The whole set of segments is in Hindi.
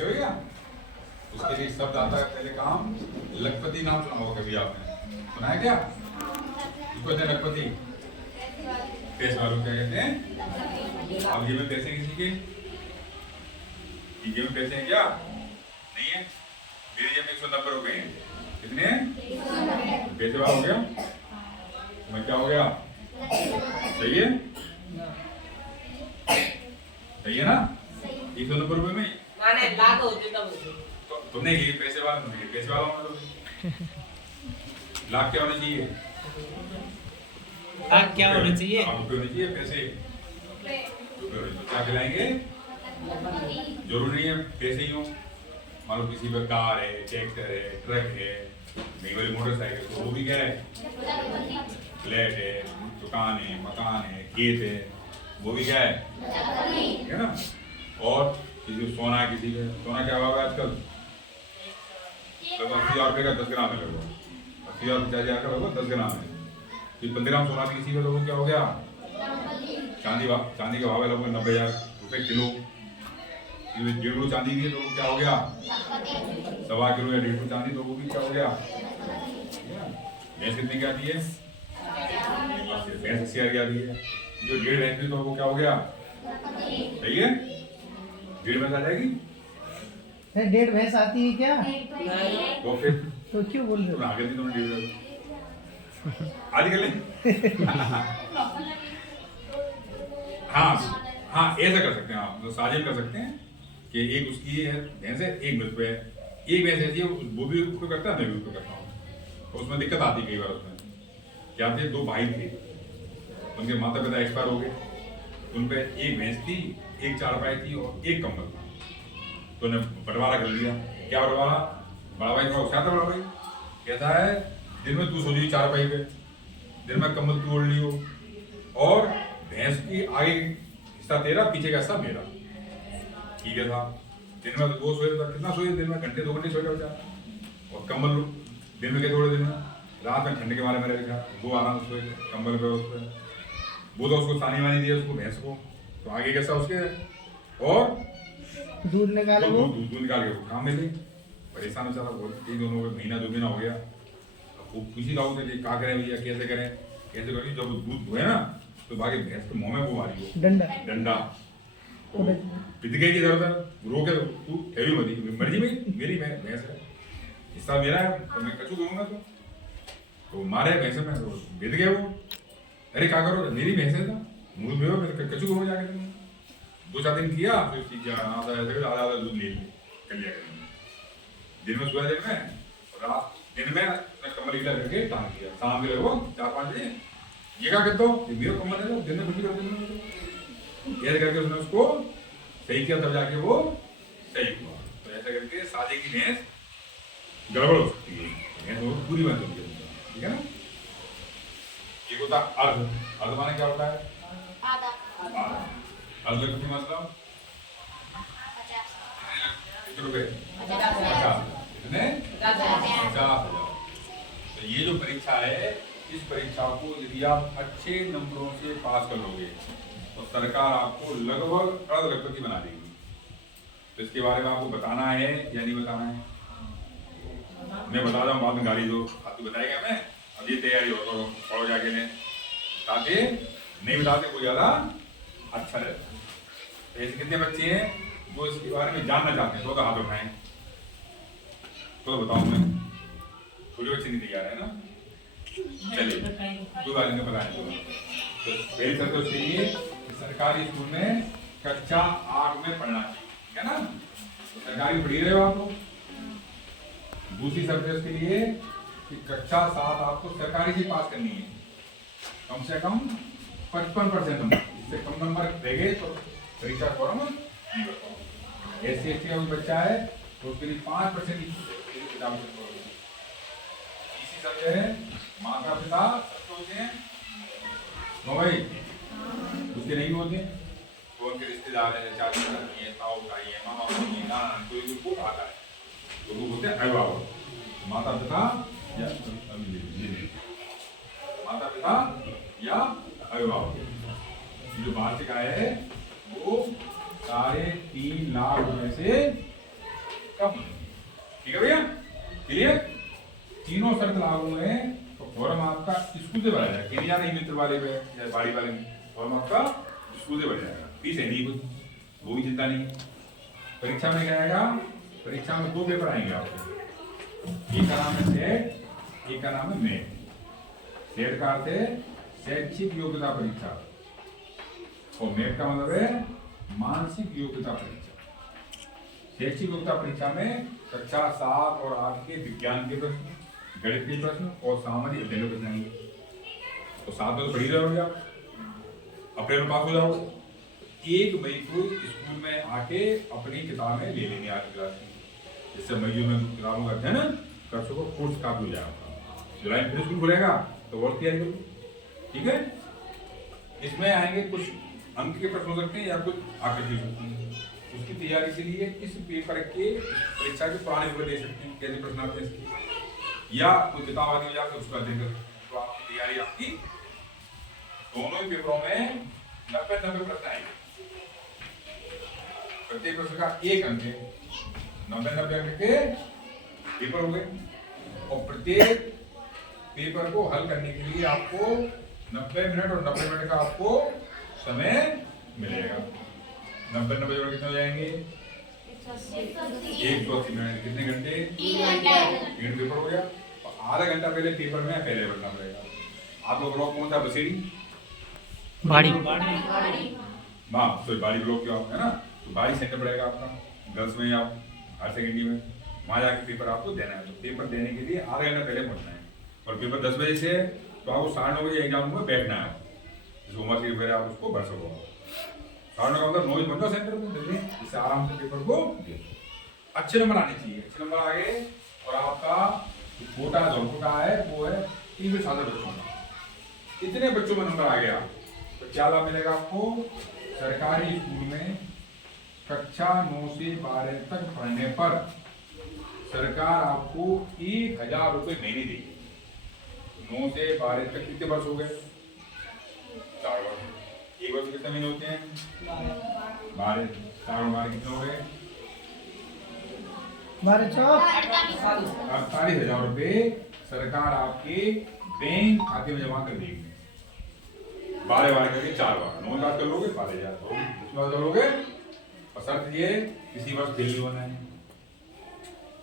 ओके हो गया। उसके लिए शब्द आता है पहले काम लखपति नाम सुना होगा कभी आपने, सुना है क्या? इसको कहते हैं लखपति, पैसे वालों क्या कहते हैं? आप जेब में पैसे किसी के, जेब में पैसे हैं क्या? नहीं है। मेरी जेब में 190 रुपए हैं। कितने हैं? पैसे वाला हो गया, मैं क्या हो गया? सही है, सही है ना? 190 रुपए में तो तुमने ये पैसे वाला, पैसे वाला होना, लाख क्या होना चाहिए? लाख क्या होना चाहिए? रुपये होने चाहिए, पैसे तो क्या खिलाएंगे? जरूरी नहीं है पैसे ही हो। मान लो किसी पर कार है, ट्रैक्टर है, ट्रक है, नई वाली मोटरसाइकिल, तो वो भी क्या है? फ्लैट है, दुकान है, मकान है, खेत है, वो भी क्या है ना? और किसी को सोना है, किसी का सोना क्या भाव है आजकल? लगभग 80,000 रुपये का 10 ग्राम है, लगभग 80,000 का लगभग 10 ग्राम है। तो 15 ग्राम सोना किसी का लोगों क्या हो गया? चांदी का भाव है लगभग 90,000 रुपये किलो। 1.5 किलो चांदी भी है तो क्या हो गया? 1.25 किलो या 1.5 किलो चांदी, तो वो भी क्या हो गया? भैंस कितने की आती है? भैंस 80,000 की आती है। जो 1.5 भैंस थी तो वो क्या हो गया? सही है, 1.5 भैंस आ जाएगी। 1.5 भैंस आती है क्या? तो फिर तो क्यों बोल रहे हो? आगे थी तुमने 1.5 आदि कर ले। हाँ हाँ, ऐसा कर सकते हैं आप, तो साझा कर सकते हैं कि एक उसकी है भैंस है, एक मेरे पे है, एक भैंस ऐसी है वो भी उपयोग करता है, मैं भी उपयोग करता हूँ। तो उसमें दिक्कत आती है कई बार। उसमें क्या थे, 2 भाई थे, उनके माता पिता एक्सपायर हो गए, उन पे एक भैंस थी, एक चारपाई थी और एक कंबल था। तो उन्हें बंटवारा कर लिया। क्या बंटवारा? बड़ा भाई थोड़ा होशियार था, बड़ा भाई कहता है दिन में तू सो जी चारपाई पे, दिन में कंबल तू ओढ़ लियो, और भैंस की आगे हिस्सा तेरा, पीछे का हिस्सा मेरा। ठीक है था। दिन में तो वो सोए था, कितना सोए दिन में? घंटे 2 घंटे सोएगा बेचारा। और कंबल दिन में क्या थोड़े दिन में, रात में ठंडे के मारे मेरे देखा वो आराम से सोए कंबल पे। उस पर वो तो उसको सानी वानी दिया उसको भैंस को, तो आगे कैसा उसके, और दूध निकाले वो दूध निकाल के काम में ली। परेशान बेचारा बहुत, एक दोनों को महीना 2 महीना हो गया। वो खुशी था उसे, क्या करें भैया, कैसे करें, कैसे करें? जब दूध धोए ना तो भागे भैंस के मुंह में वो मारी हो डंडा। तो पिट गई की जरूरत रोके, तू हेवी मरी मर्जी में, मेरी भैंस है, हिस्सा मेरा है, तो मैं कचू करूंगा। तो मारे भैंस में तो बिद गए वो। अरे क्या करो, मेरी भैंस है, मुंह में मैं कचू करूंगा जाके। 2-4 दिन किया, फिर ठीक है, आधा दूध ले कर लिया करेंगे। दिन में सोया, दिन में, रात दिन में कमर गिला करके टांग दिया। शाम के लगभग 4-5 बजे ये क्या कहता हूँ, मेरा कमर है, दिन में कुछ भी कर देना, ऐसे करके उसने उसको सही किया, तब जाके वो सही हुआ। तो ऐसा करके साझे की भैंस गड़बड़ हो सकती है, भैंस वो पूरी बन सकती है, ठीक है ना? ये होता अर्ध। अर्ध माने क्या होता है? अर्ध कितनी मतलब? 50 रुपए, 50 कितने? 50,000। तो ये जो परीक्षा है, इस परीक्षा को यदि आप अच्छे नंबरों से पास कर लोगे तो सरकार आपको लगभग अर्ध लखपति बना देगी। तो इसके बारे में आपको बताना है या नहीं बताना है? मैं बता रहा हूँ, बाद में गाड़ी दो आपको बताएगा। हमें अब ये तैयारी हो तो पढ़ो जाके ने, ताकि नहीं बताते कोई ज़्यादा अच्छा रहता। तो ऐसे कितने बच्चे हैं जो इसके बारे में जानना चाहते हैं? तो हाथ उठाएं, तो बताऊँ मैं। छोटे बच्चे नहीं तैयार है ना? चलिए दो बारे में बताएं। तो पहली शर्त उसके लिए सरकारी स्कूल में कक्षा 8 में पढ़ना चाहिए, ठीक है ना? तो सरकारी पढ़ी रहे हो आप लोग। दूसरी शर्त है उसके लिए कि कक्षा 7 आपको सरकारी से पास करनी है, कम से कम 55% नंबर। इससे कम नंबर रहेंगे तो परीक्षा फॉर्म नहीं कर पाओगे। SC/ST का कोई बच्चा है तो उसके लिए 5% इसी सब है। माता पिता सबके होते हैं, नो भाई उसके नहीं होते, तो उनके रिश्तेदार है, चाची ताई है, ताऊ ताई है, मामा मामी है, नाना नानी, कोई कोई आता है, तो वो होते हैं अभिभावक। माता पिता या माता पिता या अभिभावक। जो वार्षिक आय है वो 3.5 लाख रुपए से ठीक है भैया, क्लियर? तीनों शर्त लागू है तो फॉर्म आपका स्कूल से भरा जाएगा, कहीं जाना ही मित्र वाले पे या बाड़ी वाले में, फॉर्म आपका स्कूल से भर जाएगा, फीस है नहीं कुछ, वो भी चिंता नहीं। परीक्षा में क्या आएगा? परीक्षा में 2 पेपर आएंगे आपको, एक का नाम है सेट, एक का नाम है मेट। सेट का अर्थ है शैक्षिक योग्यता परीक्षा और मेट का मतलब है मानसिक योग्यता परीक्षा। शैक्षिक योग्यता परीक्षा में कक्षा 7 और 8 के विज्ञान के प्रश्न, गणित के प्रश्न और सामाजिक अध्ययन के प्रश्न आएंगे। तो 7 में तो पढ़ी रहोगे आप, अप्रैल में पास हो जाओगे। 1 मई को स्कूल में आके अपनी किताबें ले लेंगे आज की क्लास की, जिससे मई में किताबों का अध्ययन कर सको, कोर्स काफी हो जाएगा। जुलाई में फिर स्कूल खुलेगा तो और तैयारी करो, ठीक है? इसमें आएंगे कुछ अंक के प्रश्न हो सकते हैं या कुछ आकृति हो सकती है, उसकी तैयारी के लिए इस पेपर के परीक्षा के पुराने पेपर दे सकते हैं, कैसे प्रश्न आते हैं इसके, या कोई किताब आदि जाकर उसका देकर तो आपकी तैयारी आपकी दोनों ही पेपरों में 90 प्रश्न आएंगे। प्रत्येक प्रश्न का 1 अंक है, 90 अंक के पेपर हो गए और प्रत्येक पेपर को हल करने के लिए आपको 90 मिनट और 90 मिनट का आपको समय मिलेगा। 90 जोड़ कितने हो जाएंगे? 180 मिनट, कितने घंटे? 3 पेपर हो गया। आधा घंटा पहले पेपर में पहले पढ़ना पड़ेगा। आप लोग ब्लॉक कौन सा? बसेरी बाड़ी बाड़ी ब्लॉक के आप है ना, तो बाड़ी सेंटर पड़ेगा अपना गर्ल्स में या हायर सेकेंडरी में, वहाँ जाके पेपर आपको देना है। तो पेपर देने के लिए आधा घंटा पहले पढ़ना है और पेपर 10 बजे से तो आपको 9:30 बजे एग्जाम में बैठना है, होमवर्क के वगैरह आप उसको भर सको। 9:30 मतलब 9 बजे बनता सेंटर में जल्दी, इससे आराम से पेपर को अच्छे नंबर आने चाहिए। अच्छे नंबर आ गए और आपका कोटा जो कोटा है वो है 360 बच्चों का। इतने बच्चों में नंबर आ गया तो क्या लाभ मिलेगा आपको? सरकारी स्कूल में कक्षा 9 से 12 तक पढ़ने पर सरकार आपको 1000 रुपये महीने देगी। 9 से 12 तक कितने वर्ष हो गए? 4 वर्ष। 1 वर्ष कितने महीने होते हैं? 12। 4 और 12 कितने हो गए? 48,000 रुपये सरकार आपके बैंक खाते में जमा कर देगी। 12 करके 4 बार 9 बार कर लोगे 12,000 करोगे। और शर्त ये किसी वर्ष फेल नहीं होना है।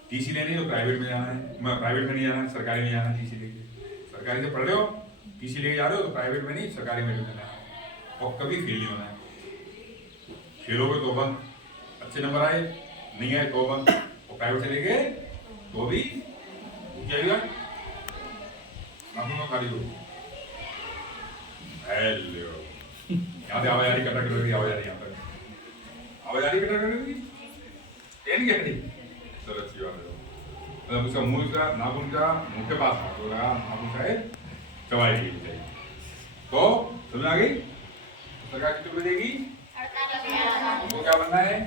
टीसी लेनी तो प्राइवेट में जाना है, मैं प्राइवेट में नहीं जाना है, सरकारी में जाना है। टीसी लेके सरकारी से पढ़ रहे हो, टीसी लेके जा रहे हो तो प्राइवेट में नहीं सरकारी में जाना है और कभी फेल नहीं होना है। फेल हो गए तो बंद, अच्छे नंबर आए नहीं आए तो बंद, और प्राइवेट से लेके तो भी क्या हुआ खाली हो। हेलो यहाँ से आवाज आ रही, कटा कटा की आवाज आ रही, यहाँ पर आवाज आ रही, कटा कटा की ट्रेन क्या रही। चलो अच्छी बात है। मतलब उसका मुंह का नाखून का मुंह के पास था तो लगा नाखून का है चबाई देनी चाहिए। तो समझ आ गई? सरकार कितने रुपये देगी? उनको क्या बनना है?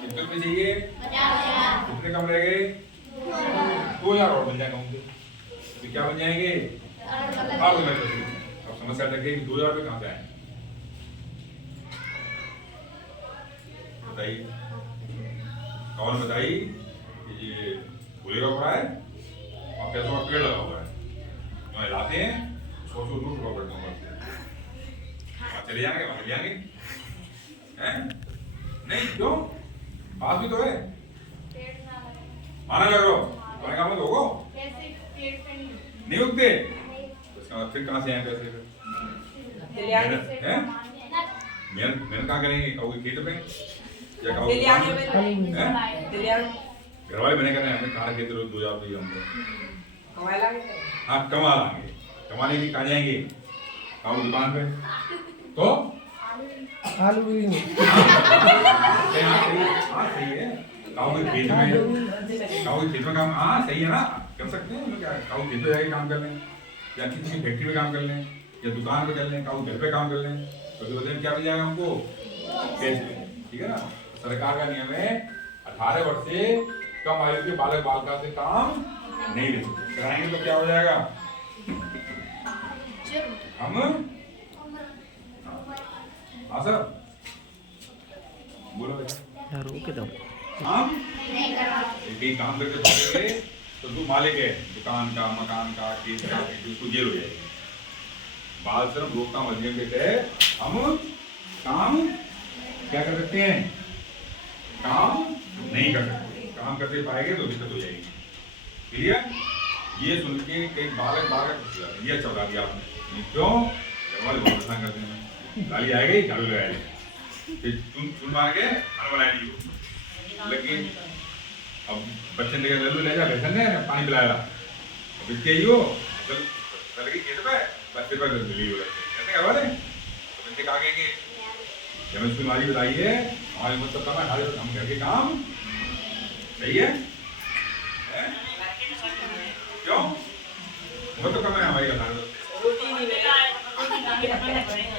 कितने रुपये चाहिए? कितने कम रह गए? 2000 और मिल जाएगा उनको, तो क्या बन जाएंगे? 8 रुपये। अब समस्या लग गई कि 2000 रुपये कहाँ से आए? बताइए कौन बताइए? ये भूले का पड़ा है और पैसों का पेड़ लगा हुआ है, तो लाते हैं सोचो दूर थोड़ा पड़ता हूँ चले जाएंगे वहां चले जाएंगे हैं? नहीं क्यों? पास भी तो है, माना लग रहा हो काम मत होगो नहीं उगते तो फिर कहाँ से आए पैसे? मेहनत कहाँ करेंगे? कहोगे खेत में या कहोगे घर वाले मैंने कहना है हमें कहाँ खेत 2000 रुपये हमको हाँ कमा लाएंगे, कमाने के कहाँ जाएंगे? कहो दुकान पे तो आलू भी हाँ सही है। कहोगे खेत में काम हाँ सही है ना, कर सकते हैं। क्या कहो खेत पे जाके काम कर लें या किसी फैक्ट्री में काम कर लें या दुकान पे कर लें, कहो घर पे काम कर लें, तो बदले क्या मिल जाएगा हमको? पैसे। ठीक है ना? सरकार का नियम है 18 वर्ष से कम आयु के बालक बालिका से काम नहीं ले सकते। कराएंगे तो क्या हो जाएगा? हम हाँ सर बोलो यार, रोके दो। काम कहीं काम करके भागेंगे तो तू मालिक है दुकान का, मकान का, खेत का, उसको जेल हो जाएगी। बाल श्रम रोकथाम अधिनियम के तहत हम काम क्या कर सकते हैं, काम नहीं कर सकते। काम करते पाएंगे तो दिक्कत हो जाएगी। क्लियर? ये सुन के कई बालक ये चला दिया आपने, क्यों? घर वाले बहुत परेशान करते हैं, गाली आएगी झाड़ू लगाएगी, फिर चुन मार के खाना बना ली। लेकिन अब बच्चे ने लल्लू ले जा घर ने पानी पिलाया, अब इसके ही हो चल के खेत पे बच्चे पर दिल्ली हो जाते घर वाले। तो बच्चे कहा कहेंगे जब इसकी मारी बताइए हमारे मतलब करना हमारे हम घर के काम सही है, क्यों वो तो करना है हमारी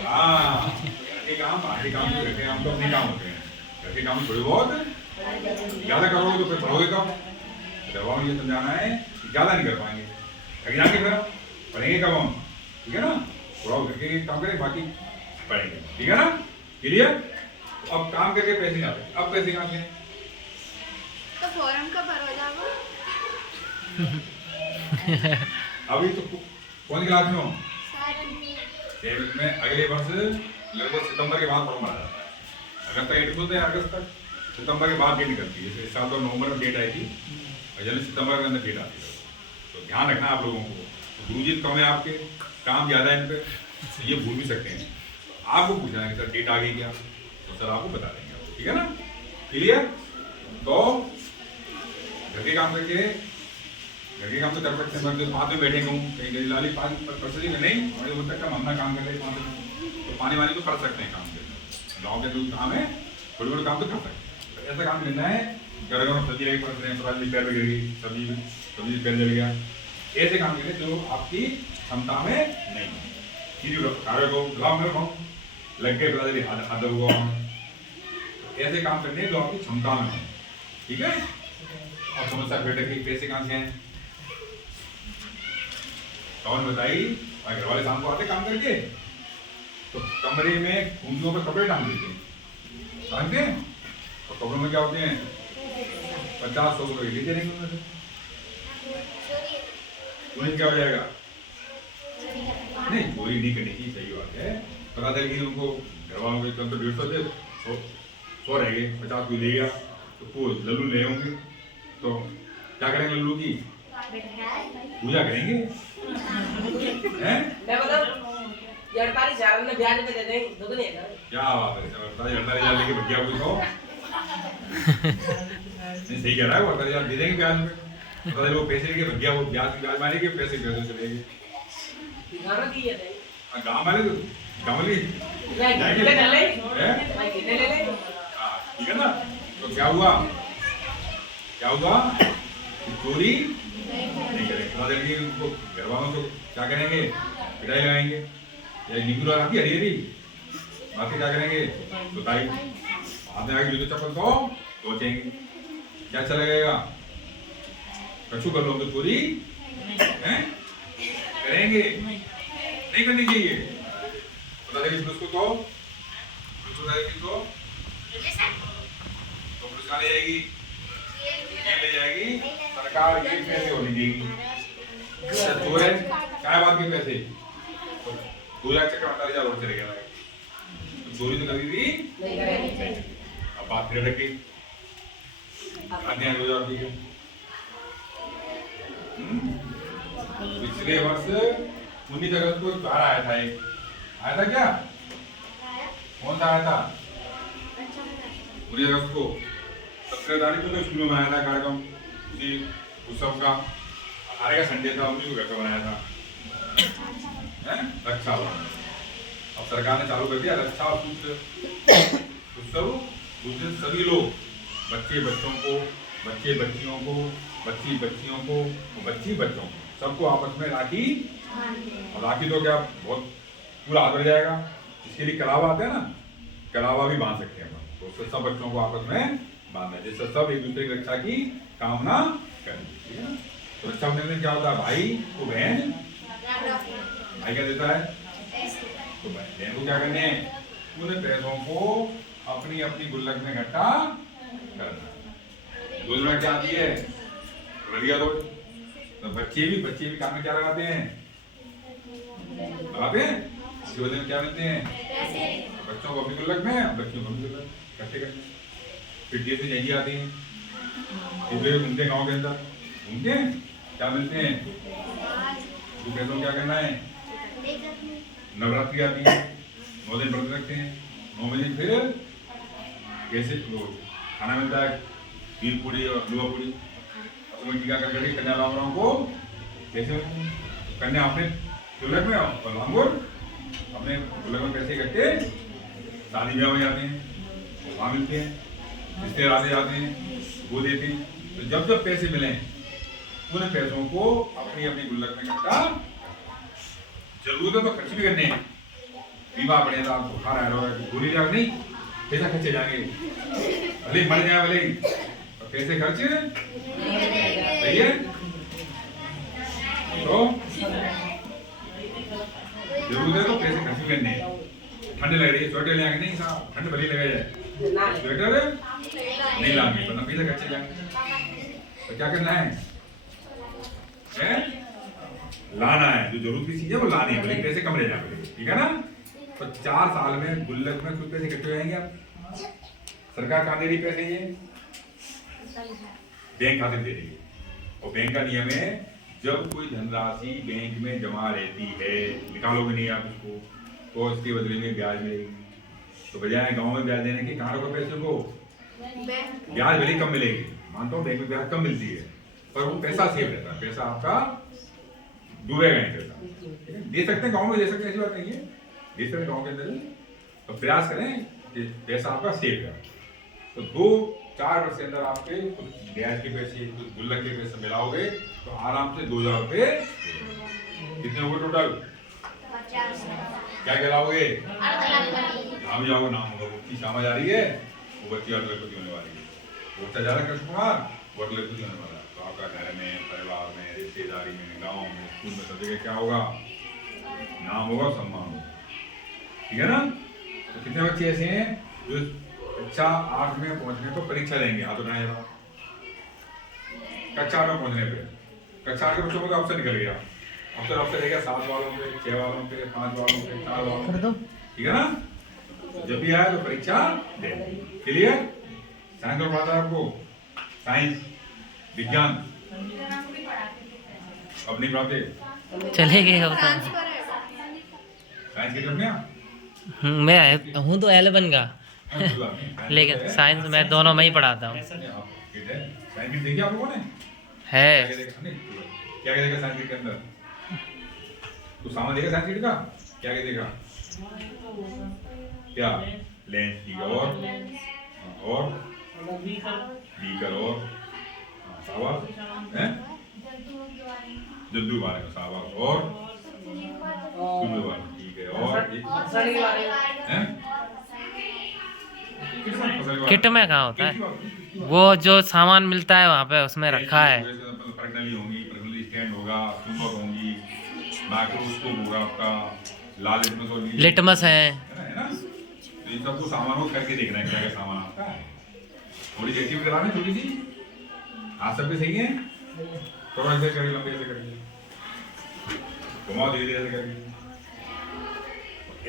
हाँ घर के काम बाहर के काम घर के काम तो अपने काम होते हैं, घर के काम थोड़े बहुत ज्यादा करोगे तो फिर पढ़ोगे कब? दवा में ये समझाना है ज्यादा नहीं कर पाएंगे, जाके फिर पढ़ेंगे कब हम? ठीक है ना, थोड़ा घर के काम करें बाकी पढ़ेंगे, ठीक है ना? क्लियर? अब काम करके पैसे नहीं आते, अब पैसे कहाँ से? तो फॉर्म का भरा जाएगा। अभी तो कौन क्लास में हो? 7 में। अगले वर्ष लगभग सितंबर के बाद फॉर्म भरा जाता है। अगस्त तक एडमिशन होते हैं, अगस्त तक, सितंबर के बाद डेट निकलती है। इस साल तो नवंबर में डेट आई थी और जल्दी सितंबर के अंदर डेट आती है। तो ध्यान रखना आप लोगों को, गुरुजी कम है आपके, काम ज़्यादा है इन पे, ये भूल भी सकते हैं। आपको पूछना है सर डेट आ गई क्या, तो सर आपको बता देंगे आपको, ठीक है ना? क्लियर? तो घर के काम करके घर के काम तो कर सकते हैं, मैं पाँच में बैठेंगे हूँ कहीं लाली 5% में नहीं और वो तक का अपना काम कर ले 5 तो पानी वानी तो कर सकते हैं काम के, गाँव के जो काम है थोड़ी बहुत काम तो कर सकते हैं। तो ऐसा काम लेना है घर में सब्जी लगी पड़ रहे हैं, सब्जी पैर में गिर गई, सब्जी पैर जल गया, ऐसे काम के लिए जो आपकी क्षमता में नहीं है। लग गए पता हाथ दबोगा, ऐसे काम करने जो आपकी क्षमता में है, ठीक है? और समस्या बेटे की पैसे कहाँ से हैं? कौन बताई? घर वाले शाम को आते काम करके तो कमरे में खूंटियों पे कपड़े टांग देते हैं, टांगते हैं और कपड़ों में क्या होते हैं 50-100 रुपये लेते रहेंगे उनमें से, उन्हें क्या हो जाएगा? नहीं चोरी नहीं करनी चाहिए, सही बात है। पता चल कि उनको घर वालों के कम तो 150 दे 100 रह गए, 50 कोई ले गया तो वो लल्लू ले होंगे तो क्या करेंगे? लल्लू की पूजा करेंगे हैं? क्या बात है, 48,000 लेके भैया पूछो नहीं सही कह रहा है, वो 48,000 दे देंगे ब्याज में, पता वो पैसे लेके भैया वो ब्याज मारेंगे, पैसे चलेंगे गाँव वाले तो गाँव वाले ठीक है ना? तो क्या हुआ चोरी नहीं करेंगे, उनको घर वालों को क्या करेंगे? पिटाई लगाएंगे या निकुल आती हरी हरी बाकी क्या करेंगे? बताई हाथ में आगे जूते चप्पल तो सोचेंगे क्या चला जाएगा? कछु कर लो तो चोरी करेंगे, नहीं करनी चाहिए। बता देंगे पुलिस को तो पुलिस ले जाएगी, ले जाएगी सरकार, ये पैसे होने देगी। चोर है क्या बात के पैसे 2 लाख चक्कर 48,000 और चले गया, चोरी तो कभी भी नहीं। अब बात फिर रखी अन्याय हो जाती है। पिछले वर्ष 19 अगस्त को बाहर आया था, एक आया था क्या? कौन सा आया था? 19 अगस्त को 17 तारीख को तो स्कूल में बनाया था कार्यक्रम, उसी उत्सव का आने का संडे था, उन्हीं को घर पे बनाया था रक्षा। अब सरकार ने चालू कर दिया रक्षा उत्सव, उस दिन सभी लोग बच्चे बच्चों को, बच्चे बच्चियों को, बच्ची बच्चियों को, बच्ची बच्चों को, सबको आपस में राखी, और राखी तो क्या बहुत पूरा हाथ बढ़ जाएगा। इसके लिए कलावा आते हैं ना, कलावा भी बांध सकते हैं, तो उससे सब बच्चों को आपस में बांधना, जिससे सब एक दूसरे की रक्षा की कामना करें, ठीक है ना? तो रक्षा बंधन में क्या होता है? भाई को बहन, भाई क्या देता है तो बहन को क्या करने हैं? उन पैसों को अपनी अपनी गुल्लक में इकट्ठा करना, योजना क्या आती है? रलिया दो। तो बच्चे भी काम में क्या लगाते हैं? लगाते हैं। इसके बदले में क्या मिलते हैं? बच्चों को अपनी गुल्लक में, बच्चों को अपनी गुल्लक इकट्ठे करते हैं। फिर जैसे यही आती हैं, फिर घूमते गाँव के अंदर घूमते हैं, क्या मिलते हैं? तो पैसों को क्या करना है? नवरात्रि आती है, 9 दिन व्रत रखते हैं, 9 दिन फिर कैसे वो खाना मिलता है, खीर पूरी और हलवा पूरी। उसमें टीका करके कन्या लाभराओं को कैसे कन्या अपने गुल्लक में और लांगोर अपने गुल्लक में पैसे इकट्ठे शादी ब्याह में जाते हैं, वहाँ मिलते हैं, रिश्तेदार आते जाते हैं, वो देते हैं। तो जब जब पैसे मिले उन पैसों को अपनी अपनी गुल्लक में इकट्ठा, जरूरत है तो खर्च भी करने हैं। बीमार पड़े तो आपको खा रहा है, गोली जाग नहीं, पैसा खर्चे जाएंगे, भले मर जाए भले, तो पैसे खर्च सही है। तो जरूरत है तो पैसे खर्च भी करने हैं। ठंड लग रही है, स्वेटर ले आएंगे नहीं साहब, ठंड भली लगा जाए, स्वेटर नहीं लाएंगे, वरना पैसे खर्चे जाएंगे। तो क्या करना है? लाना है, जो जरूरत की चीज है वो लानी है, भले पैसे कम रह जाए, ठीक है ना। तो 4 साल में गुल्लक में कुछ पैसे इकट्ठे हो जाएंगे। आप सरकार कहाँ दे रही पैसे? ये बैंक खाते दे रही है। और बैंक का नियम है, जब कोई धनराशि बैंक में जमा रहती है, निकालोगे नहीं आप उसको, तो इसके बदले में ब्याज मिलेगी। तो बजाय गांव में ब्याज देने के, कहाँ रखो पैसे को? ब्याज भले कम मिलेगी, मानता हूँ बैंक में ब्याज कम मिलती है, पर वो पैसा सेफ रहता है, पैसा आपका डूबेगा नहीं पैसा। दे सकते हैं गांव में, दे सकते हैं, ऐसी बात नहीं है, दे सकते हैं गांव के अंदर। तो प्रयास करें कि पैसा आपका सेफ है। तो 2-4 वर्ष के अंदर आपके कुछ ब्याज के पैसे, कुछ गुल्लक के पैसे मिलाओगे तो आराम से 2000 रुपये कितने हो गए टोटल? क्या कहलाओगे? नाम जाओगे, नाम होगा, वो शाम जा रही है, वो बच्ची 8 लखपति होने वाली है, वो बच्चा ज्यादा कृष्ण कुमार, वो 8 लखपति होने वाला है। तो आपका घर में, परिवार में, रिश्तेदारी में, गाँव में, स्कूल में, सब जगह क्या होगा? नाम होगा, सम्मान होगा, ठीक है ना। तो कितने बच्चे ऐसे हैं जो कक्षा 8 में पहुंचने को परीक्षा देंगे? हाथ उठाएं जरा। कक्षा 8 में पहुंचने पे, कक्षा 8 के बच्चों को तो अवसर निकल गया, अवसर रहेगा 7 वालों पे, 6 वालों पे, 5 वालों पे, 4 वालों पे, ठीक है ना। तो जब भी आए तो परीक्षा दे। क्लियर? साइंस में पढ़ाता है आपको, साइंस विज्ञान अब नहीं पढ़ाते, चले गए अब तो। साइंस की तरफ नहीं। मैं हूँ तो 11 का, लेकिन साइंस में दोनों में ही पढ़ाता हूँ। साइंस देखिए आप लोगों ने है क्या क्या देखा साइंस के अंदर? तो सामान देखा साइंस का, क्या क्या देखा? क्या लेंस की और बीकर और शाबाश हैं, जद्दू बारे में शाबाश, और कुल्लू बारे में, ठीक है, और हैं किट में कहाँ होता है? वो जो सामान मिलता है वहाँ पे उसमें रखा है। पर्सनली होंगी, पर्सनली स्टैंड होगा, चुंबक होंगी, माइक्रोस्कोप होगा, आपका लाल लिटमस होगी, लिटमस है ना। तो इन सबको सामानों को करके देखना है क्या क्या सामान आता है। थोड़ी सी एक्टिविटी करानी, थोड़ी सी। आज सबके सही है? थोड़ा ऐसे करिए, लंबे ऐसे करिए, घुमाओ धीरे धीरे ऐसे करिए,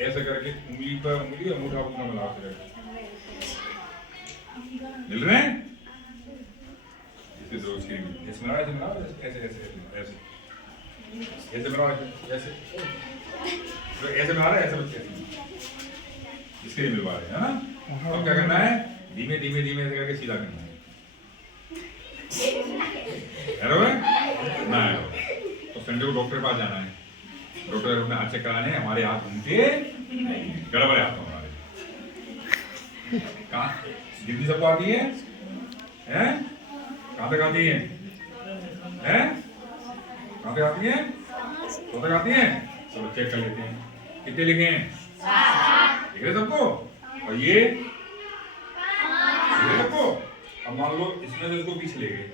ऐसे करके उंगली पर उंगली और अंगूठा अपना मिलाओ से मिल रहे हैं। इसके दो स्क्रीन ऐसे मिलाओ, ऐसे मिलाओ, ऐसे ऐसे ऐसे ऐसे मिलाओ, ऐसे ऐसे मिला रहे हैं, ऐसे बच्चे इसके लिए मिलवा रहे हैं, है ना। अब क्या करना है? धीमे धीमे धीमे ऐसे करके सीधा करना है, ना है। तो संडे को डॉक्टर के पास जाना है, डॉक्टर अपने हाथ चेक कराने, हमारे हाथ घूमते गड़बड़ हाथ हमारे। कहाँ जितनी सबको आती है? कहाँ तक आती है? कहाँ तक आती है? कहाँ तक आती है? चलो चेक कर लेते हैं, कितने लिखे हैं? लिख रहे सबको? और ये लिख रहे सबको? अब मान लो इसमें से इसको पीछे ले गए,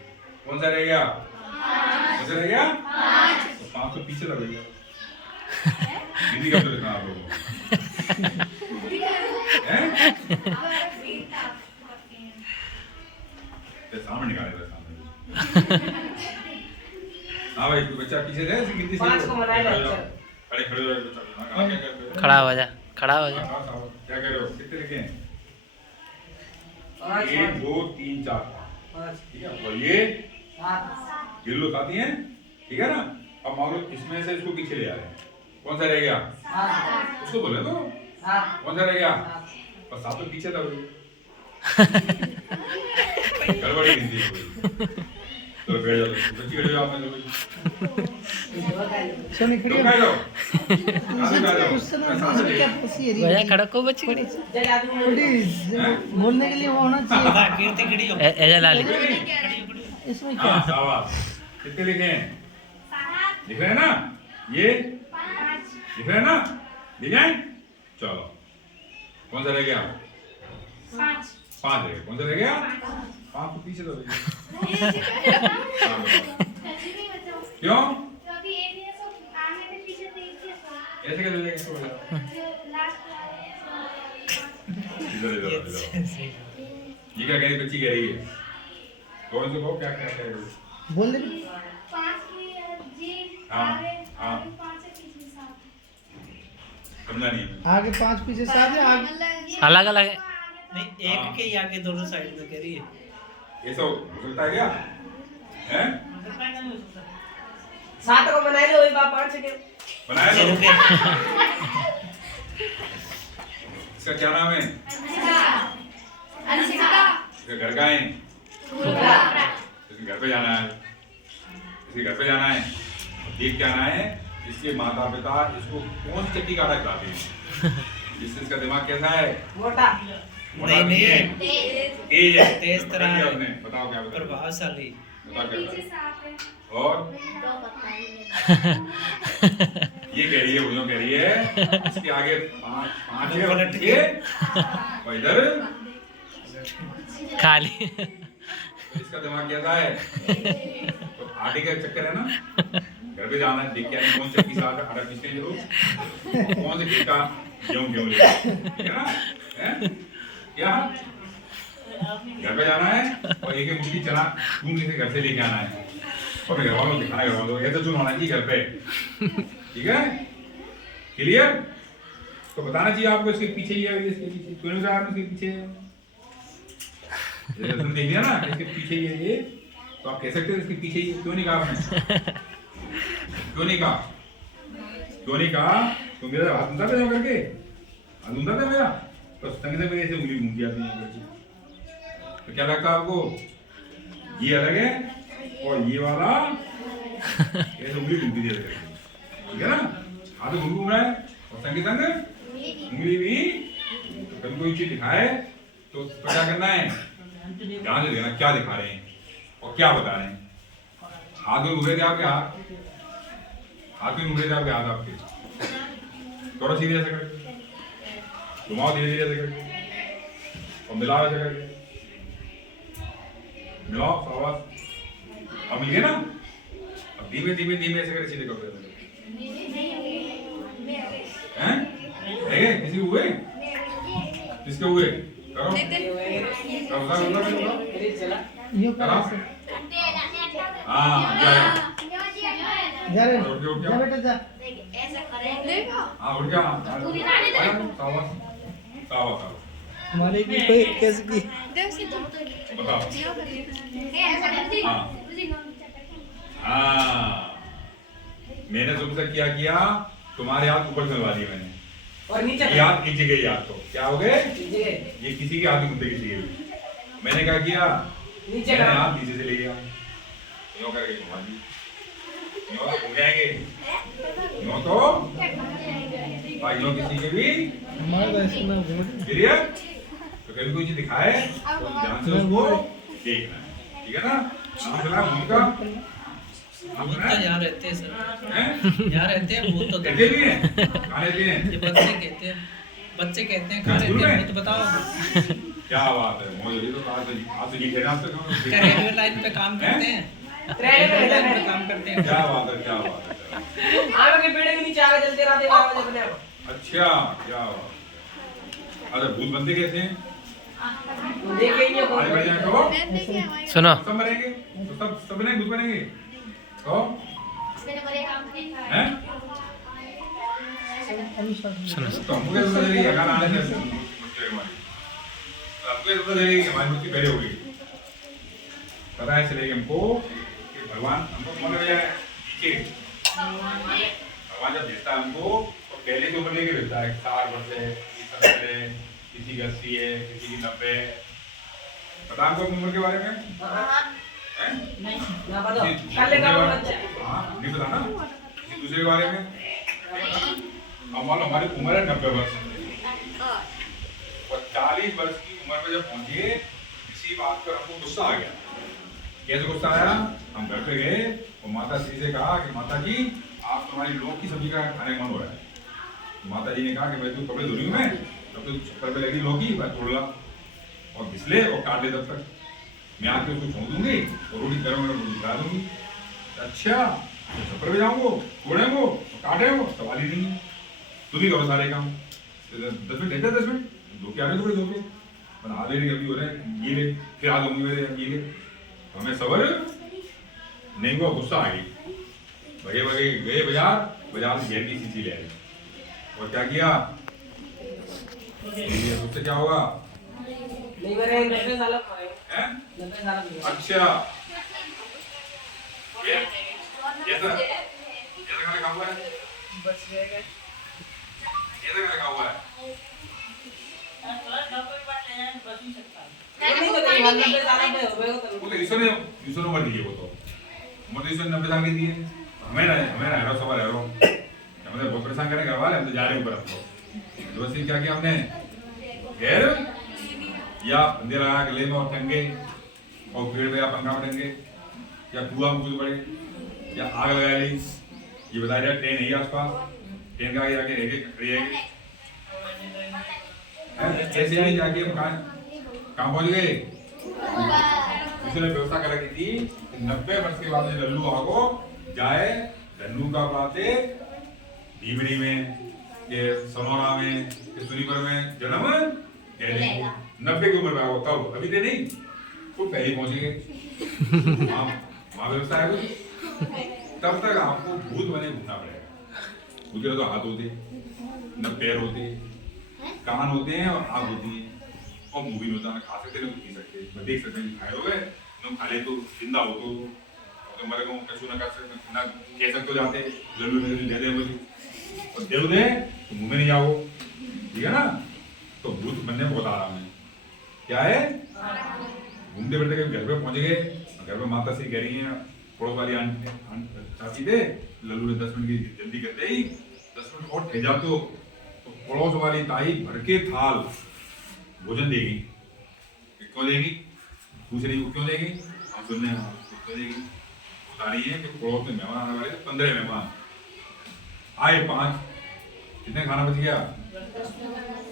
कौन सा रह गया? कौन सा रह गया? तो 5 तो पीछे लग गया। हिंदी कब लिखना आप लोगों को? तो सामने निकाले बस सामने। हाँ भाई कोई बच्चा पीछे रहे गिनती से 5 को मनाएगा खड़े चल। खड़े खड़े हो जाओ बच्चा। हाँ, क्या कर रहे हो? खड़ा हो जा, खड़ा हो जा। क्या कर रहे हो? कितने लिखे हैं? 5 1 2 3 4 5 ठीक है। और ये 7 गिन लो साथी हैं, ठीक है ना। अब मान लो इसमें से इसको पीछे ले आ रहे हैं, कौन सा रह गया? 7 उसको बोले तो 7 कौन सा रह गया? और 7 तो पीछे था वही। गड़बड़ी गिनती है कोई। तो बैठ जाओ, बच्ची बैठ जाओ आप में तो सोनी खड़ी लोग बैठ जाओ। आगे बैठ जाओ। क्या फंसी है भैया खड़ा को बच्ची खड़ी जय आदमी थोड़ी बोलने के लिए वो होना चाहिए। एजा लाली इसमें क्या हाँ शाबाश। कितने लिखे हैं? दिख रहे हैं ना? ये दिख रहे हैं ना? दिख गए? चलो कौन सा रह गया? 5 रह गया। कौन सा रह गया? 5 तो पीछे तो रह गया। हाँ, बताओ। क्यों ऐसे कैसे रह गया? इधर इधर इधर। ये क्या कह रही बच्ची कह रही है? कौन से को क्या क्या कह रही है? बोल दे। समझा नहीं है। आगे 5 पीछे 7 है आगे अलग अलग है। नहीं एक के ही आगे दोनों साइड में कह रही है। ये सब हो सकता है क्या? हैं? 7 को मनाए लो वही बाप 5 के बनाया लो। इसका क्या नाम है? इसका घर का है? इसके घर पे जाना है। इसके घर पे जाना है। देख के आना है इसके माता पिता इसको कौन सी चक्की का आटा खिलाते हैं। जिससे इसका दिमाग कैसा है? मोटा मोटा नहीं, है। तेज है। तेज तरह है। आपने बताओ क्या बताओ? प्रभावशाली। बताओ क्या बताओ? और ये कह रही है वो कह रही है इसके आगे 5 है और पीछे और इधर खाली इसका दिमाग कैसा है? तो आटे का चक्कर है ना। घर पे जाना है देख के आना कौन चक्की से आटा पीसते हैं लोग, कौन से खेत का गेहूं ले, ठीक है ना? हैं? क्या घर पे जाना है और एक एक मुट्ठी चना चून के घर से लेके आना है और घर वालों को दिखाना है। घर वालों को ऐसे चून होना चाहिए घर पे, ठीक है? क्लियर? तो बताना चाहिए आपको इसके पीछे ही है, इसके पीछे क्यों नहीं रहा इसके पीछे है? तुम देख लिया ना इसके पीछे ही है ये, तो आप कह सकते हो इसके पीछे ही। क्यों नहीं कहा आपने? क्यों नहीं कहा? क्यों नहीं कहा? तुम मेरा हाथ ऊंचा था करके, हाथ ऊंचा था मेरा, तो संग से मेरे ऐसे उंगली घूमती आती है। तो क्या लगता है आपको? ये अलग है और ये वाला ऐसे उंगली घूमती थी, ठीक है ना? हाथ घूम रहा है और संग संग उंगली भी। तो कभी कोई चीज दिखाए तो क्या करना है? ध्यान से देखना क्या दिखा रहे हैं और क्या बता रहे हैं। हाथ में घूम रहे थे आपके, हाथ में घूम रहे थे आपके हाथ आपके, थोड़ा सीधे ऐसे करके घुमाओ, धीरे धीरे ऐसे करके और मिलाओ ऐसे करके, मिलाओ शाबाश। अब मिल गए ना? अब धीमे धीमे धीमे ऐसे करके सीधे कर देते हैं। किसी हुए? किसके हुए? करो यूं करो। हाँ जा रे उठ गया, उठ गया। जा बेटा जा। हाँ उठ गया। शाबाश शाबाश। हमारे की कोई कैसे की बताओ। हाँ मैंने तुमसे क्या किया? तुम्हारे हाथ ऊपर चलवा दिए मैंने और नीचे ये हाथ नीचे गए। हाथ तो क्या हो गए? नीचे ये किसी के हाथ में मुद्दे किसी के भी। मैंने क्या किया? नीचे मैंने का हाथ नीचे से ले गया, यूं करके घुमा दी। यूं तो घूम जाएंगे, यूं तो भाइयों किसी के भी। हमारा तो ऐसे ना घूम। क्लियर? तो कभी कोई चीज दिखाए तो ध्यान से उसको देखना है, ठीक है ना? आप चला भूमिका भूत तो यहाँ रहते हैं सर, हैं? यहाँ रहते हैं भूत तो कहते भी हैं, खाने भी हैं। ये बच्चे कहते हैं, बच्चे कहते हैं खा रहते हैं भूत। बताओ क्या बात है, मौज तो आज तो जीते ना आज तक। क्या रेलवे लाइन पे काम करते हैं? रेलवे लाइन पे काम करते हैं। क्या बात है, क्या बात है। आगे के पेड़ के नीचे आगे चलते रहते 12 बजे अपने आप। अच्छा क्या बात। अच्छा भूत बनते कैसे हैं? देखे ही नहीं आगे बढ़ जाए तो मैं देखिए हमारी सुनो सब मरेंगे, तो सब बनेंगे, कुछ बनेंगे तो हैं? सुनो तो हमको क्या पता चलेगी अगर आने से मुश्किल है हमारी, तो हमको क्या पता चलेगी कि हमारी मुश्किल पहले होगी। पता है चलेगी हमको कि भगवान हमको मतलब ये नीचे भगवान जब भेजता है हमको तो पहले की उम्र लेके भेजता है, 60 वर्ष है, 70 है, किसी की 80 है, किसी की 90 है। पता है हमको अपनी उम्र के बारे में? हैं? ना पता कल ले काम बच्चा हाँ, नहीं पता ना किसी दूसरे के बारे में। अब मान लो हमारी उम्र है 90 वर्ष और 40 वर्ष की उम्र में जब पहुंचे किसी बात पर हमको गुस्सा आ गया। कैसे गुस्सा आया? हम घर पे गए और माता श्री से कहा कि माता जी आप तुम्हारी लौकी की सब्जी का खाने का मन हो रहा है। माता जी ने कहा कि मैं तू कपड़े धो रही हूँ, मैं तब तो छप्पर पे लगी लौकी मैं तोड़ ला और घिसले और काट ले, तब तक मैं आके उसको छोड़ दूंगी और रोटी गरम गरम रोटी खा दूंगी। अच्छा तो छप्पर पे जाऊंगो, तोड़ेंगो काटेंगो, सवाल ही नहीं है, तुम ही करो सारे काम। 10 मिनट लेते 10 मिनट धो के आ रहे, धो के पर आधे नहीं अभी हो रहे हैं, ये ले फिर आ दूंगी मेरे ये ले। हमें सबर नहीं हुआ, गुस्सा आ गई, भगे भगे गए बाजार से जहर की शीशी ले आई और क्या किया, उससे क्या होगा? नहीं मेरे 90 साल का है हैं? 90 साल का अच्छा ये खाने का हुआ है, बच गए ये खाने का हुआ है। नहीं तो कहीं 90 साल पे हो गए तो वो तो ईश्वर ने उम्र दी है, वो तो उम्र तो ईश्वर ने 90 साल की दी है। हमें रह रहा सवाल रह रहा हूँ, हमें बहुत परेशान करने का सवाल है, हम तो जा रहे ऊपर आपको। तो बस क्या किया हमने, घेर या फंदे लगा गले में और टंगे और पेड़ पे या पंखा में टंगे या कुआं में कूद पड़े या आग लगा ली। ये बता दिया ट्रेन है आसपास, ट्रेन का आगे जाके रह के खड़ी रहेगी। ऐसे नहीं जाके हम कहाँ पहुंच गए? उसने व्यवस्था कर रखी थी 90 वर्ष के बाद लल्लू आगो जाए धन्नू का बाते भीमड़ी में, ये सनौरा में, ये सुनीपर में जन्म 90 की उम्र में आओ तब, अभी तो नहीं, तो पहले पहुंच गए। वहाँ व्यवस्था है कुछ, तब तक आपको भूत बने घूमना पड़ेगा। भूत के तो हाथ होते, न पैर होते, कान होते हैं और आँख होती है और मुंह भी होता है, खा सकते ना पी सकते, मैं देख सकते हैं खाए हुए तुम खा ले तो जिंदा हो तो मरे को कछु ना कर सकते ना कह सकते हो जाते लल्लू ने दे दे मुझे और देव दे तो मुंह में नहीं जाओ, ठीक है ना। तो भूत बनने में बहुत आराम है, क्या है घूमते फिरते कभी घर पे पहुंच गए, घर पे माता श्री कह रही है पड़ोस वाली चाची दे लल्लू ने 10 मिनट की जल्दी करते ही 10 मिनट और ठह जाते हो तो पड़ोस वाली ताई भर के थाल भोजन देगी। क्यों देगी? पूछ रही वो क्यों देगी? हम सुनने क्यों देगी? बता रही है कि पड़ोस में मेहमान आने वाले थे, 15 मेहमान आए, 5 कितने खाना बच गया,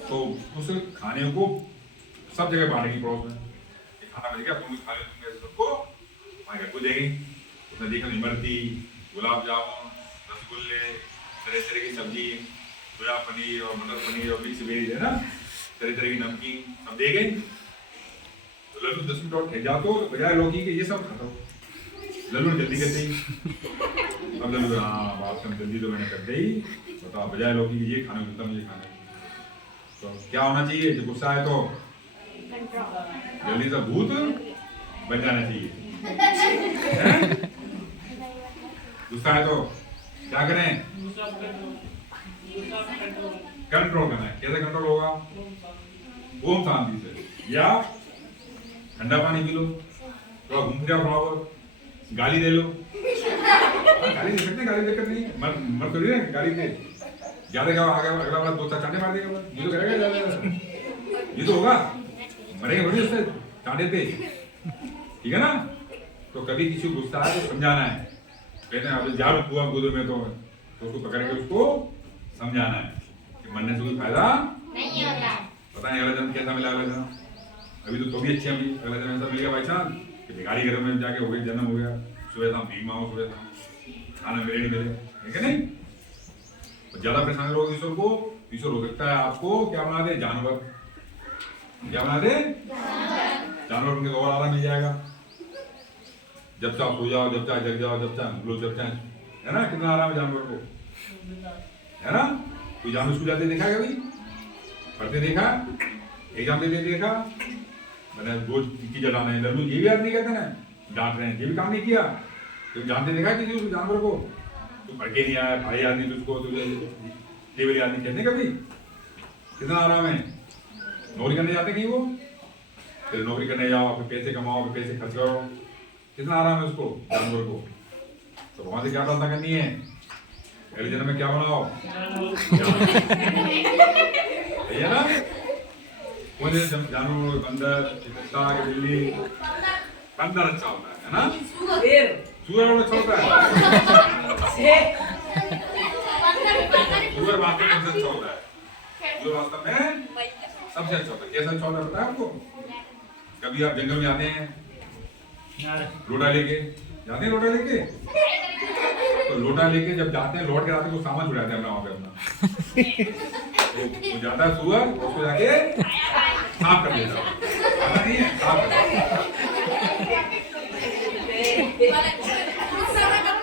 तो उस खाने को सब जगह बांटेगी पड़ोस में, खाना बच गया तुम खा लो, तुम ऐसे सबको हमारे घर को देगी। उसने देखा इमरती, गुलाब जामुन, रसगुल्ले, तरह तरह की सब्जी, सोया पनीर और मटर पनीर और मिक्स वेज है ना, तरह तरह की नमकीन सब दे गए। तो लल्लू 10 मिनट और ठहर जातो बजाय लौकी के ये सब खाता हो। लल्लू ने जल्दी कर दी, अब लल्लू हाँ बात कम जल्दी तो मैंने कर दी, बताओ बजाय लौकी के ये खाना मिलता मुझे खाना है। तो क्या होना चाहिए? जब गुस्सा है तो जल्दी से भूत बन जाना चाहिए। गुस्सा है तो क्या करें? कंट्रोल करना है। कैसे कंट्रोल होगा? ओम शांति से, या ठंडा पानी पी लो, थोड़ा घूम जाओ, थोड़ा बहुत गाली दे लो। गाली दे सकते, गाली देकर नहीं मर थोड़ी है गाली दे, ज्यादा क्या आगे अगला वाला 2-4 चांटे मार देगा, ये तो करेगा ज्यादा, ये तो होगा, मरेंगे थोड़ी उससे चांटे पे, ठीक है ना। तो कभी किसी को गुस्सा है तो समझाना है, कहते हैं अब जाओ कुआं कूदो में, तो उसको पकड़ के उसको समझाना है कि मरने से कोई फायदा नहीं होता। पता नहीं अगला जन्म कैसा मिला, अगला जन्म अभी तो भी अच्छे अभी अगला जन्म ऐसा मिलेगा बाई चांस कि भिखारी घर में जाके हो गए, जन्म हो गया, सुबह शाम भीख मांगो, सुबह शाम खाना मिले नहीं मिले, है कि नहीं। तो ज्यादा परेशान करोगे ईश्वर को, ईश्वर हो सकता है आपको क्या बना दे, जानवर। क्या बना दे? जानवर बन के तो और आराम मिल जाएगा। जब चाहे सो जाओ, जब चाहे जग जाओ, जब चाहे बोलो, जब चाहे, है ना? कितना आराम है जानवर को, है ना? कोई जानवर स्कूल जाते देखा कभी? पढ़ते देखा? एग्जाम देते देखा? मैंने रोज की जलाना है लल्लू, ये भी याद नहीं करते ना, डांट रहे हैं, ये भी काम नहीं किया। तो जानते देखा किसी उस जानवर को? तू पढ़ के नहीं आया, भाई याद नहीं तुझको, तुझे लेवल याद नहीं कहते कभी? कितना आराम है। नौकरी करने जाते कहीं वो, फिर नौकरी करने जाओ, फिर पैसे कमाओ, फिर पैसे खर्च करो, कितना आराम है उसको, जानवर को। तो वहां से क्या प्रार्थना करनी है? अगले जन्म में क्या बनाओ? है ना? कौन से जानवर? बंदर, कुत्ता, बिल्ली? बंदर अच्छा होता है ना? सूअर और अच्छा होता है। सूअर वास्तव में सबसे अच्छा होता है। सूअर वास्तव में सबसे अच्छा होता है। कैसा अच्छा होता है पता है आपको? कभी आप जंगल में जाते हैं लोटा लेके, जाते हैं लोटा लेके, तो लोटा लेके जब जाते हैं, लौट के आते हैं, कुछ सामान छुड़ाते हैं अपना वहां पे अपना। तो वो जाता है सूअर, उसको जाके साफ कर देता है, पता नहीं है साफ कर देता है।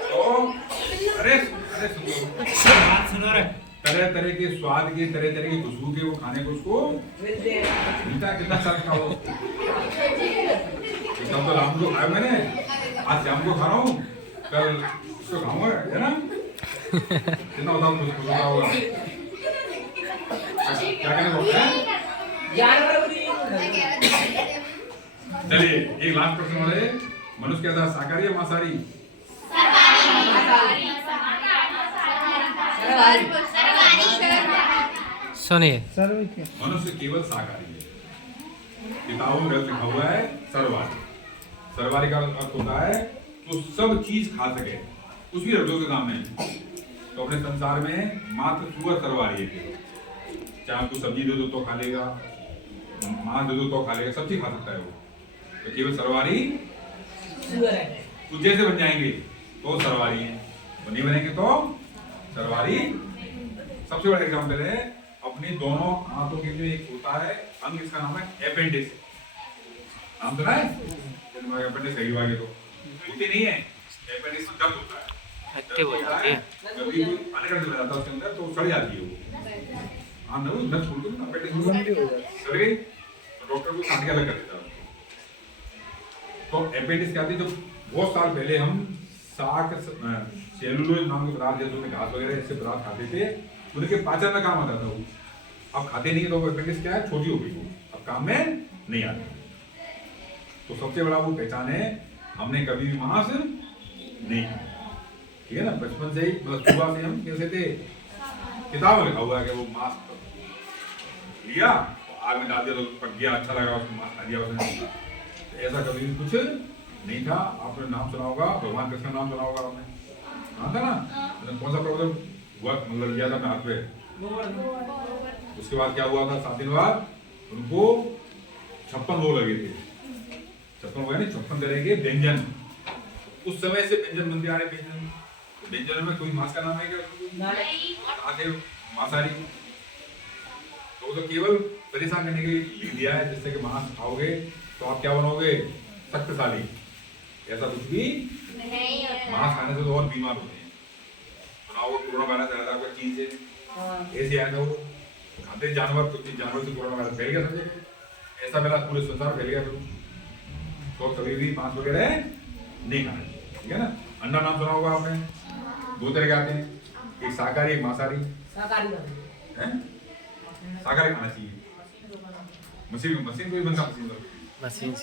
तो अरे अरे सुनो रे, तरह तरह के स्वाद के, तरह तरह की खुशबू के वो खाने को उसको मिलता है। कितना अच्छा खाओ, एकदम तो राम को खाया मैंने, आज शाम को खा रहा हूँ, कल उसको खाऊंगा, है ना? कितना बताओ खुश होगा होगा। क्या कहने बोलते हैं? चलिए एक लास्ट प्रश्न हो रहे, मनुष्य क्या था, शाकाहारी या मांसाहारी? सुनिए, मनुष्य केवल शाकाहारी है। किताबों में लिखा हुआ है सर्वहारी। सर्वहारी का अर्थ होता है तो सब चीज खा सके, कुछ भी रख दो उसके सामने। तो अपने संसार में मात्र सूअर सर्वहारी है। चाहे आपको सब्जी दे दो तो खा लेगा, मांस दे दो तो खा लेगा, सब चीज खा सकता है वो। तो केवल सर्वहारी कुछ जैसे बन जाएंगे तो सर्वहारी है, और नहीं बनेंगे तो सर्वहारी। सबसे बड़ा एग्जाम्पल है अपने दोनों हाथों के लिए एक होता है अंग, इसका नाम है एपेंडिक्स। नाम सुना है? एपेंडिक्स कई बार तो होती नहीं है, एपेंडिक्स में दर्द होता है, एक्टिव हो जाती है, कभी अनकंट्रोल हो जाता है उसके अंदर, तो सड़ जाती है वो। हाँ ना, नस फूल गई, एपेंडिक्स सड़ गई, तो डॉक्टर को काट के अलग कर देता है। तो एपेंडिक्स क्या थी, जो बहुत साल पहले हम साग, सेलुलोज नाम के पदार्थ, जैसे घास वगैरह ऐसे पदार्थ खाते थे, उनके पाचन में काम आता था वो। अब खाते नहीं तो एपेंडिक्स क्या है, छोटी हो गई वो, अब काम में नहीं आती। तो सबसे बड़ा वो पहचान है, हमने कभी भी मांस नहीं खाया, ठीक है ना? बचपन से ही, मतलब सुबह से हम कैसे थे, किताब में लिखा हुआ है कि वो मांस लिया, आग में डाल दिया तो पक गया, अच्छा लगा, उसको मांस खा दिया उसने। तो ऐसा कभी भी कुछ नहीं था। आपने नाम सुना होगा, भगवान कृष्ण नाम सुना होगा आपने, हाँ था ना? तो कौन सा प्रॉब्लम हुआ, मतलब लिया था मैं हाथ पे, उसके बाद क्या हुआ था, 7 दिन बाद उनको 56 रोग लगे थे। 56 हो गए, 56 तरह के व्यंजन। उस समय से व्यंजन बनते आ रहे व्यंजन। तो व्यंजन में कोई मांस का नाम है क्या? आगे मांसाहारी। तो केवल परेशान करने के लिए लिख दिया है, जिससे कि मांस खाओगे तो आप क्या बनोगे, शक्तिशाली। ऐसा कुछ भी नहीं, मांस खाने से तो और बीमार होते हैं। वो कोरोना वायरस आया था कोई चीज से, ऐसे आया था वो, खाते जानवर, कुछ जानवर से कोरोना वायरस फैल गया, समझे? ऐसा पहला पूरे संसार फैल गया। तो कभी भी मांस वगैरह नहीं खाना, ठीक है ना? अंडा नाम सुना होगा आपने, 2 तरह के आते हैं, एक शाकाहारी, एक मांसाहारी। शाकाहारी खाना चाहिए। मशीन कोई बनता, मशीन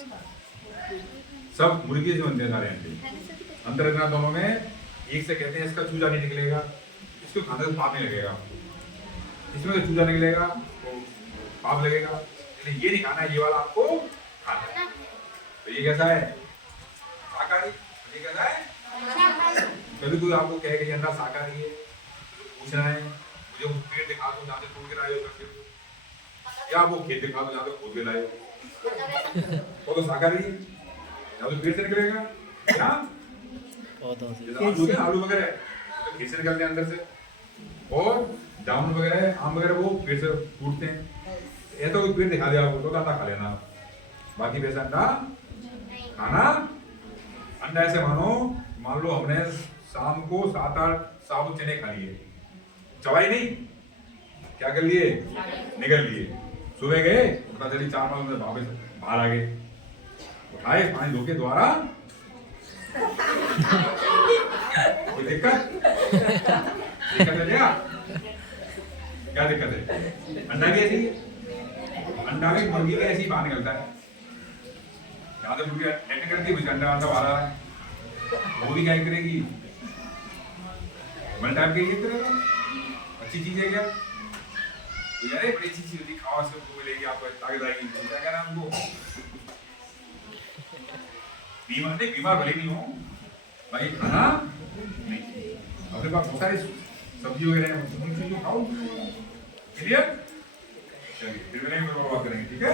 सब मुर्गी से बनते हैं सारे अंडे। अंतर इतना दोनों में, एक से कहते हैं इसका चूजा नहीं निकलेगा, इसको खाने से पाप नहीं लगेगा, इसमें से चूजा निकलेगा तो पाप लगेगा, लेकिन ये नहीं खाना है, ये वाला आपको खाना है। तो ये कैसा है, शाकाहारी। ये कैसा है, कभी कोई आपको कहे कि अंडा शाकाहारी है, पूछना है मुझे वो पेड़ दिखा दो जहाँ से तोड़ के लाए हो करके, या वो खेत दिखा दो जहाँ से खोद के लाए हो, तो शाकाहारी है, या तो पेड़ से निकलेगा, क्या आलू वगैरह तो खेत से निकलते हैं अंदर से, और जामुन वगैरह, आम वगैरह वो पेड़ से टूटते हैं। ये तो पेट दिखा दिया आपको, तो दाता खा लेना, बाकी वैसे अंडा खाना। अंडा ऐसे मानो, मान लो हमने शाम को 7-8 साबुत चने खा लिए, चबाई नहीं, क्या कर लिए, निगल लिए, सुबह गए पता चली 4-5 बजे वापस बाहर आ गए, उठाए पानी धो के द्वारा, कोई दिक्कत है क्या? क्या दिक्कत है? अंडा भी ऐसी, अंडा भी मुर्गी का ऐसी बाहर निकलता है, यहाँ तो मुर्गी अटैक करती है, अंडा बाहर आ रहा है, वो भी क्या करेगी, वन टाइम के लिए करेगा, अच्छी चीज है क्या? यार बड़ी अच्छी चीज होती, खाओ से आपको मिलेगी, आपको ताकत आएगी, क्या कहना है हमको? बीमार भले नहीं हो भाई, खाना नहीं, अपने पास बहुत सारी सब्जी वगैरह हैं, उन चीजों खाओ, क्लियर? चलिए फिर बात करेंगे, ठीक है?